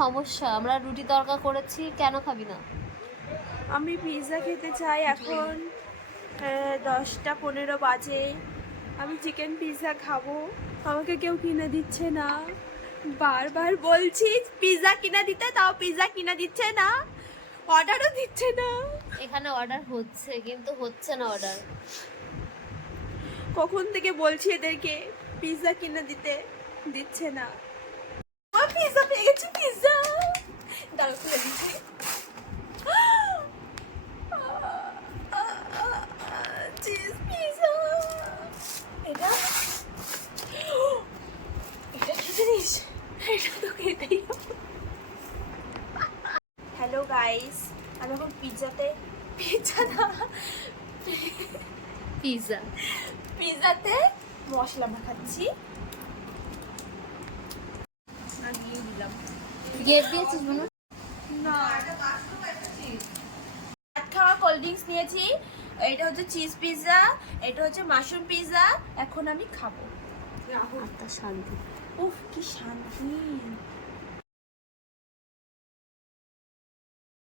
সমস্যা, আমরা রুটি তড়কা করেছি, কেন খাবি না? আমি পিৎজা খেতে চাই। এখন 10টা 15 বাজে। আমি চিকেন পিৎজা খাবো, আমাকে কেউ কিনে দিচ্ছে না। বারবার বলছি পিৎজা কিনে দিতে, তাও পিৎজা কিনে দিচ্ছে না, অর্ডারও দিচ্ছে না। এখানে অর্ডার হচ্ছে কিন্তু হচ্ছে না অর্ডার। কখন থেকে বলছি এদেরকে পিৎজা কিনে দিতে, দিচ্ছে না। পিৎজা পেয়ে গেছি, পিৎজা দাঁড়া খুলে দিচ্ছি। চিজ পিৎজা, এটা এটা খেতে দিস, এটা তো খেতেই হবে। হ্যালো গাইস, আমি এখন পিৎজা না, পিৎজা পিৎজাতে মশলা মাখাচ্ছি। দিয়ে দিলাম। গেট দিয়েছিস মনে? না, ভাত খাওয়া কোল্ড ড্রিঙ্কস নিয়েছি। এটা হচ্ছে চিজ পিৎজা, এটা হচ্ছে মাশরুম পিৎজা। এখন আমি খাবো। আত্মা শান্তি। উফ কি শান্তি।